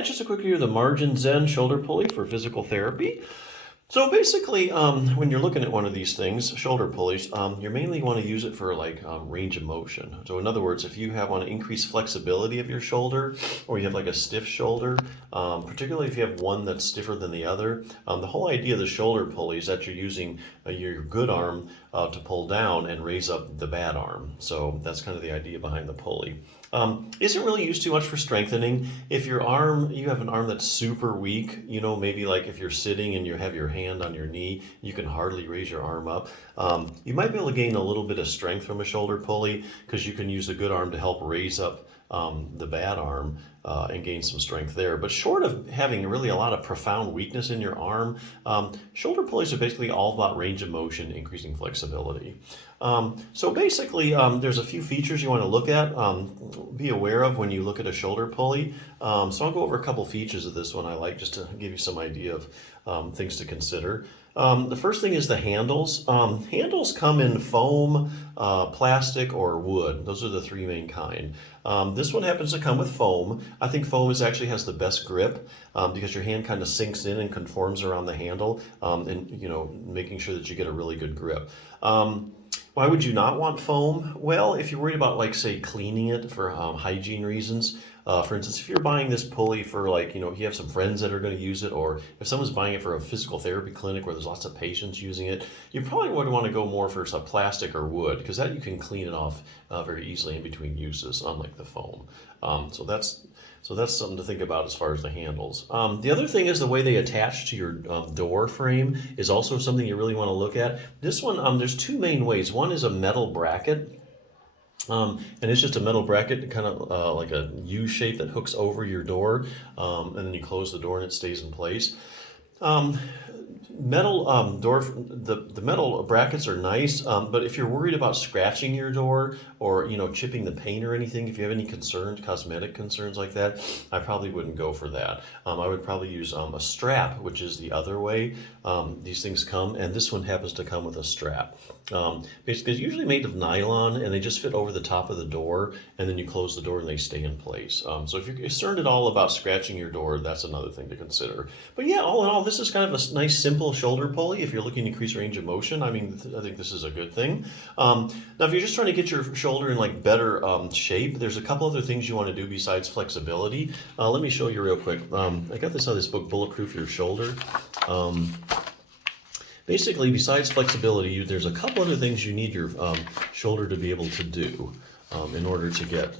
Yeah, just a quick review of the MarginZen shoulder pulley for physical therapy. So basically, when you're looking at one of these things, shoulder pulleys, you mainly want to use it for like range of motion. So in other words, if you want to increase flexibility of your shoulder, or you have like a stiff shoulder, particularly if you have one that's stiffer than the other, the whole idea of the shoulder pulley is that you're using your good arm to pull down and raise up the bad arm. So that's kind of the idea behind the pulley. Isn't really used too much for strengthening. If you have an arm that's super weak, maybe like if you're sitting and you have your hand on your knee, you can hardly raise your arm up. You might be able to gain a little bit of strength from a shoulder pulley because you can use the good arm to help raise up the bad arm and gain some strength there. But short of having really a lot of profound weakness in your arm, shoulder pulleys are basically all about range of motion, increasing flexibility. So basically, there's a few features you want to look at, be aware of when you look at a shoulder pulley. So I'll go over a couple features of this one I like just to give you some idea of things to consider. The first thing is the handles. Handles come in foam, plastic, or wood. Those are the three main kind. This one happens to come with foam. I think foam actually has the best grip because your hand kind of sinks in and conforms around the handle, and making sure that you get a really good grip. Why would you not want foam? Well, if you're worried about, like, say, cleaning it for hygiene reasons, for instance, if you're buying this pulley for, like, you have some friends that are going to use it, or if someone's buying it for a physical therapy clinic where there's lots of patients using it, you probably would want to go more for some plastic or wood, because that you can clean it off very easily in between uses, unlike the foam. So that's something to think about as far as the handles. The other thing is the way they attach to your door frame is also something you really want to look at. This one, there's two main ways. One is a metal bracket. And it's just a metal bracket, kind of like a U shape that hooks over your door, and then you close the door and it stays in place. The metal brackets are nice, but if you're worried about scratching your door or chipping the paint or anything, if you have any concerns, cosmetic concerns like that, I probably wouldn't go for that. I would probably use a strap, which is the other way these things come, and this one happens to come with a strap. Basically, it's usually made of nylon, and they just fit over the top of the door, and then you close the door and they stay in place. So if you're concerned at all about scratching your door, that's another thing to consider. But yeah, all in all, this is kind of a nice, simple shoulder pulley if you're looking to increase range of motion. I mean, I think this is a good thing. Now, if you're just trying to get your shoulder in like better shape, there's a couple other things you want to do besides flexibility. Let me show you real quick. I got this out of this book, Bulletproof Your Shoulder. Basically, besides flexibility, there's a couple other things you need your shoulder to be able to do in order to get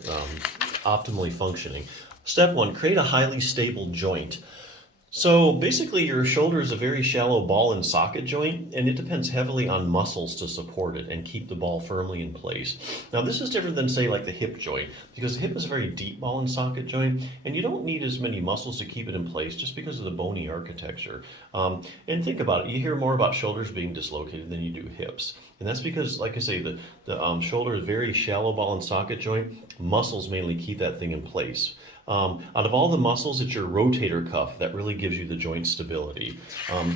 optimally functioning. Step one, create a highly stable joint. So basically, your shoulder is a very shallow ball and socket joint, and it depends heavily on muscles to support it and keep the ball firmly in place. Now, this is different than, say, like the hip joint, because the hip is a very deep ball and socket joint, and you don't need as many muscles to keep it in place just because of the bony architecture. And think about it, you hear more about shoulders being dislocated than you do hips. And that's because, like I say, the shoulder is very shallow ball and socket joint. Muscles mainly keep that thing in place. Out of all the muscles, it's your rotator cuff that really gives you the joint stability.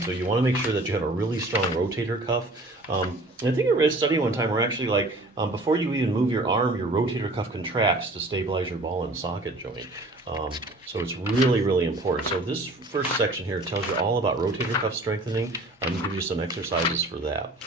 So you want to make sure that you have a really strong rotator cuff. And I think I read a study one time where actually, like, before you even move your arm, your rotator cuff contracts to stabilize your ball and socket joint. So it's really, really important. So this first section here tells you all about rotator cuff strengthening. I'm going to give you some exercises for that.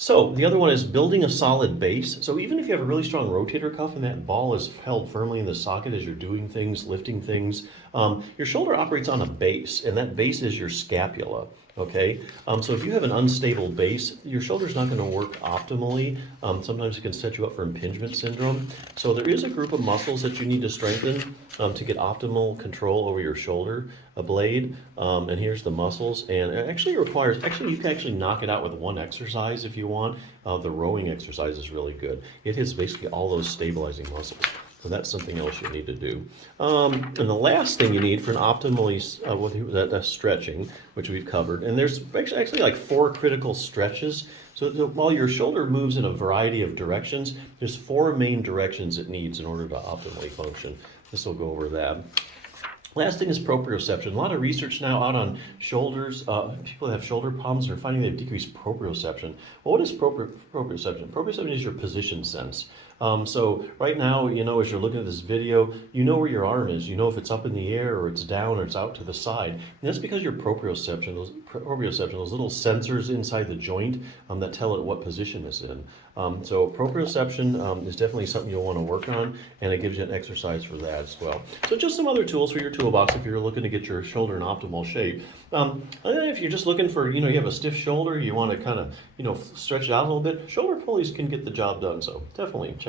So the other one is building a solid base. So even if you have a really strong rotator cuff and that ball is held firmly in the socket as you're doing things, lifting things, your shoulder operates on a base, and that base is your scapula. Okay, so if you have an unstable base, your shoulder's not going to work optimally. Sometimes it can set you up for impingement syndrome. So there is a group of muscles that you need to strengthen to get optimal control over your shoulder blade. And here's the muscles. And it actually requires, you can actually knock it out with one exercise if you want. The rowing exercise is really good. It hits basically all those stabilizing muscles. So that's something else you need to do. And the last thing you need for an optimally stretching, which we've covered, and there's actually like 4 critical stretches. So while your shoulder moves in a variety of directions, there's 4 main directions it needs in order to optimally function. This will go over that. Last thing is proprioception. A lot of research now out on shoulders. People that have shoulder problems are finding they've decreased proprioception. Well, what is proprioception? Proprioception is your position sense. So right now, as you're looking at this video, you know where your arm is. You know if it's up in the air or it's down or it's out to the side. And that's because your proprioception, those little sensors inside the joint that tell it what position it's in. So proprioception is definitely something you'll want to work on, and it gives you an exercise for that as well. So just some other tools for your toolbox if you're looking to get your shoulder in optimal shape. If you're just looking for, you have a stiff shoulder, you want to kind of, stretch it out a little bit, shoulder pulleys can get the job done. So definitely check